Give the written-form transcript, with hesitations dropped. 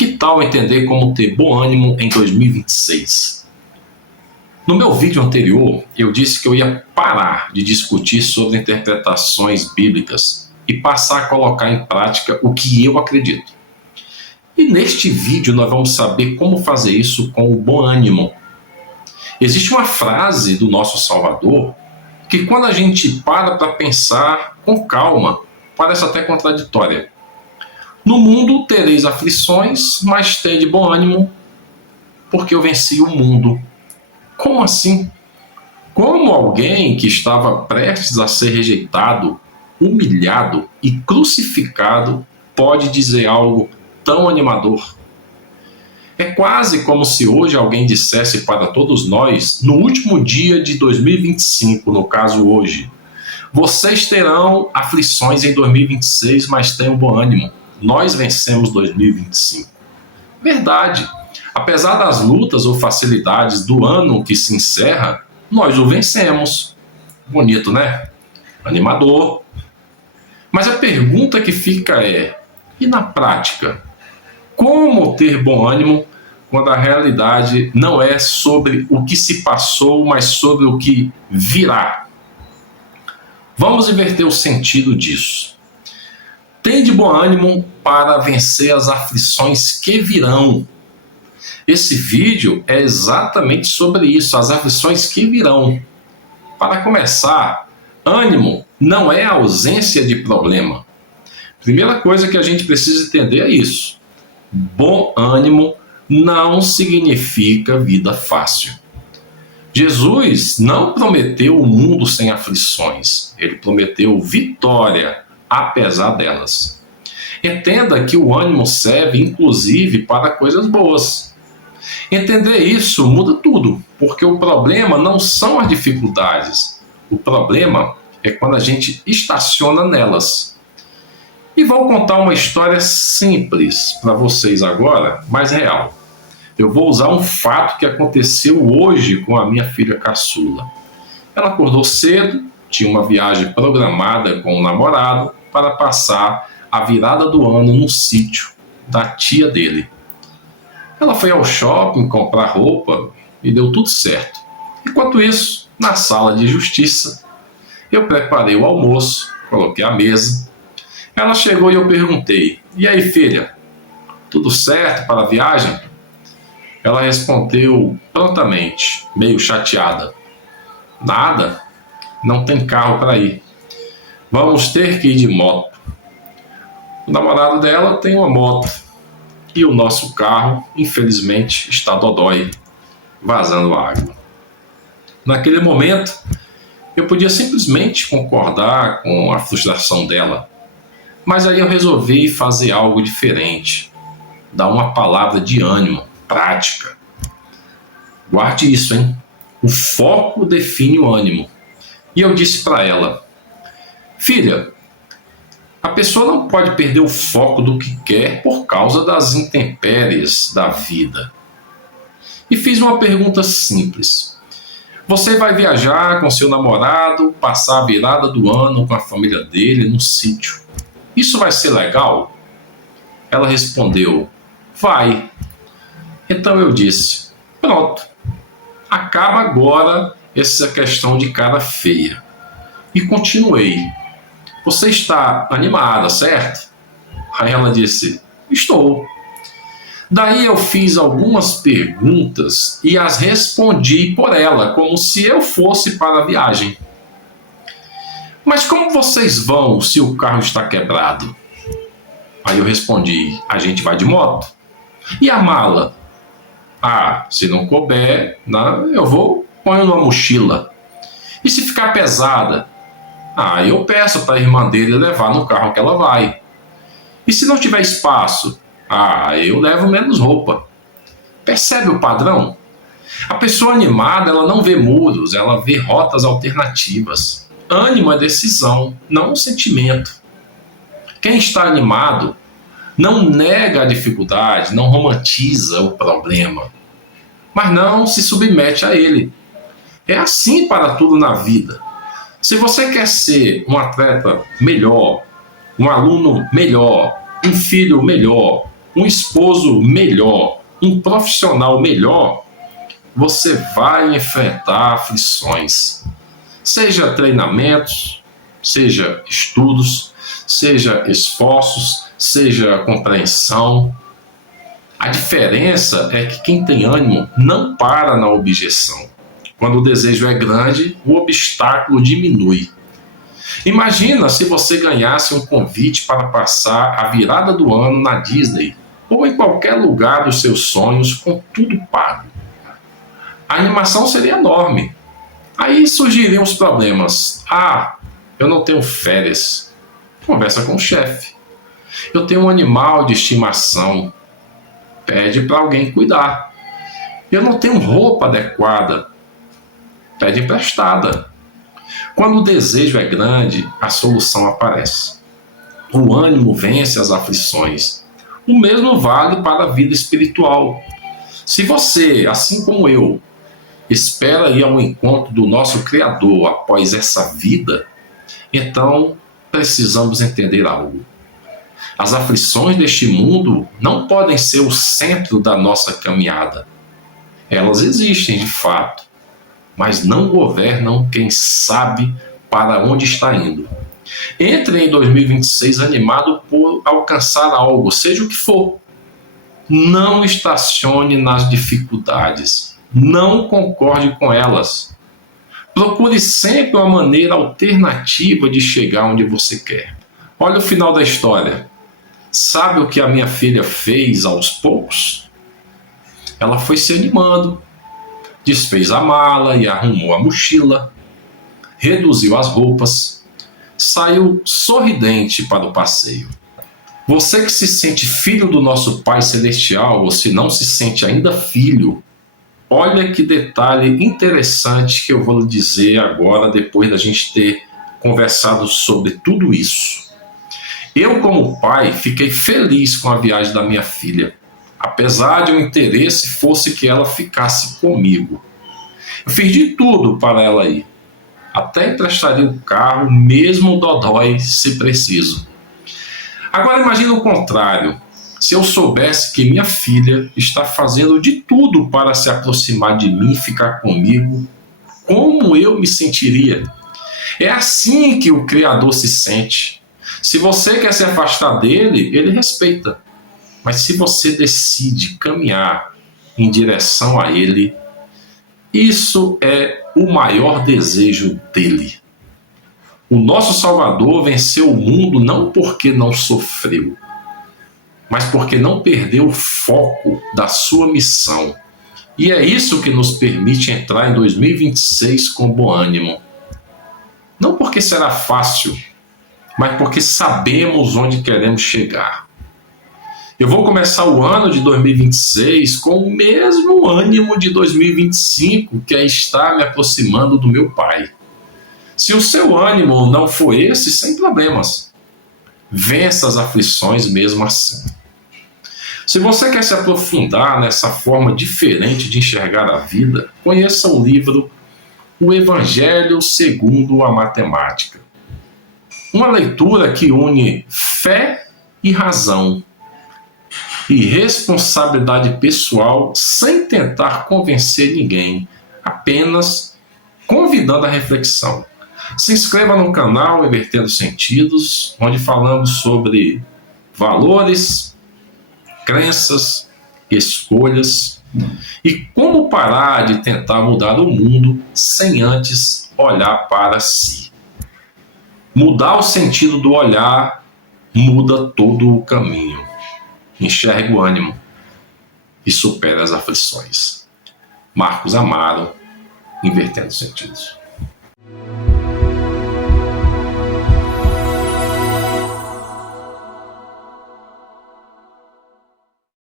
Que tal entender como ter bom ânimo em 2026? No meu vídeo anterior, eu disse que eu ia parar de discutir sobre interpretações bíblicas e passar a colocar em prática o que eu acredito. E neste vídeo nós vamos saber como fazer isso com o bom ânimo. Existe uma frase do nosso Salvador que, quando a gente para pensar com calma, parece até contraditória. No mundo tereis aflições, mas tende bom ânimo, porque eu venci o mundo. Como assim? Como alguém que estava prestes a ser rejeitado, humilhado e crucificado pode dizer algo tão animador? É quase como se hoje alguém dissesse para todos nós, no último dia de 2025, no caso hoje: vocês terão aflições em 2026, mas tenham bom ânimo. Nós vencemos 2025. Verdade. Apesar das lutas ou facilidades do ano que se encerra, nós o vencemos. Bonito, né? Animador. Mas a pergunta que fica é: e na prática? Como ter bom ânimo quando a realidade não é sobre o que se passou, mas sobre o que virá? Vamos inverter o sentido disso. Tende bom ânimo para vencer as aflições que virão. Esse vídeo é exatamente sobre isso, as aflições que virão. Para começar, ânimo não é ausência de problema. Primeira coisa que a gente precisa entender é isso. Bom ânimo não significa vida fácil. Jesus não prometeu um mundo sem aflições. Ele prometeu vitória, apesar delas. Entenda que o ânimo serve, inclusive, para coisas boas. Entender isso muda tudo, porque o problema não são as dificuldades. O problema é quando a gente estaciona nelas. E vou contar uma história simples para vocês agora, mas real. Eu vou usar um fato que aconteceu hoje com a minha filha caçula. Ela acordou cedo, tinha uma viagem programada com o namorado para passar a virada do ano no sítio da tia dele. Ela foi ao shopping comprar roupa e deu tudo certo. Enquanto isso, na sala de justiça, eu preparei o almoço, coloquei a mesa. Ela chegou e eu perguntei: e aí, filha, tudo certo para a viagem? Ela respondeu prontamente, meio chateada: nada, não tem carro para ir. Vamos ter que ir de moto. O namorado dela tem uma moto e o nosso carro, infelizmente, está dodói, vazando água. Naquele momento, eu podia simplesmente concordar com a frustração dela, mas aí eu resolvi fazer algo diferente, dar uma palavra de ânimo, prática. Guarde isso, hein? O foco define o ânimo. E eu disse para ela: filha, a pessoa não pode perder o foco do que quer por causa das intempéries da vida. E fiz uma pergunta simples. Você vai viajar com seu namorado, passar a virada do ano com a família dele no sítio. Isso vai ser legal? Ela respondeu: vai. Então eu disse: pronto, acaba agora essa questão de cara feia. E continuei: você está animada, certo? Aí ela disse: estou. Daí eu fiz algumas perguntas e as respondi por ela, como se eu fosse para a viagem. Mas como vocês vão se o carro está quebrado? Aí eu respondi: a gente vai de moto. E a mala? Ah, se não couber, eu ponho numa mochila. E se ficar pesada? Ah, eu peço para a irmã dele levar no carro que ela vai. E se não tiver espaço? Ah, eu levo menos roupa. Percebe o padrão? A pessoa animada, ela não vê muros, ela vê rotas alternativas. Ânimo é decisão, não um sentimento. Quem está animado não nega a dificuldade, não romantiza o problema, mas não se submete a ele. É assim para tudo na vida. Se você quer ser um atleta melhor, um aluno melhor, um filho melhor, um esposo melhor, um profissional melhor, você vai enfrentar aflições. Seja treinamentos, seja estudos, seja esforços, seja compreensão. A diferença é que quem tem ânimo não para na objeção. Quando o desejo é grande, o obstáculo diminui. Imagina se você ganhasse um convite para passar a virada do ano na Disney ou em qualquer lugar dos seus sonhos com tudo pago. A animação seria enorme. Aí surgiriam os problemas. Eu não tenho férias. Conversa com o chefe. Eu tenho um animal de estimação. Pede para alguém cuidar. Eu não tenho roupa adequada. Pede emprestada. Quando o desejo é grande, a solução aparece. O ânimo vence as aflições. O mesmo vale para a vida espiritual. Se você, assim como eu, espera ir ao encontro do nosso Criador após essa vida, então precisamos entender algo. As aflições deste mundo não podem ser o centro da nossa caminhada. Elas existem de fato, mas não governam quem sabe para onde está indo. Entre em 2026 animado por alcançar algo, seja o que for. Não estacione nas dificuldades. Não concorde com elas. Procure sempre uma maneira alternativa de chegar onde você quer. Olha o final da história. Sabe o que a minha filha fez aos poucos? Ela foi se animando, desfez a mala e arrumou a mochila, reduziu as roupas, saiu sorridente para o passeio. Você que se sente filho do nosso Pai Celestial, ou se não se sente ainda filho, olha que detalhe interessante que eu vou lhe dizer agora, depois da gente ter conversado sobre tudo isso. Eu, como pai, fiquei feliz com a viagem da minha filha, apesar de o interesse fosse que ela ficasse comigo. Eu fiz de tudo para ela ir. Até emprestaria o carro, mesmo dodói, se preciso. Agora imagine o contrário. Se eu soubesse que minha filha está fazendo de tudo para se aproximar de mim e ficar comigo, como eu me sentiria? É assim que o Criador se sente. Se você quer se afastar dele, ele respeita. Mas se você decide caminhar em direção a ele, isso é o maior desejo dele. O nosso Salvador venceu o mundo não porque não sofreu, mas porque não perdeu o foco da sua missão. E é isso que nos permite entrar em 2026 com bom ânimo. Não porque será fácil, mas porque sabemos onde queremos chegar. Eu vou começar o ano de 2026 com o mesmo ânimo de 2025, que é estar me aproximando do meu Pai. Se o seu ânimo não for esse, sem problemas. Vença as aflições mesmo assim. Se você quer se aprofundar nessa forma diferente de enxergar a vida, conheça o livro O Evangelho segundo a Matemática. Uma leitura que une fé e razão e responsabilidade pessoal sem tentar convencer ninguém, apenas convidando a reflexão. Se inscreva no canal Invertendo Sentidos, onde falamos sobre valores, crenças, escolhas e como parar de tentar mudar o mundo sem antes olhar para si. Mudar o sentido do olhar muda todo o caminho. Enxergue o ânimo e supere as aflições. Marcos Amaro, Invertendo Sentidos.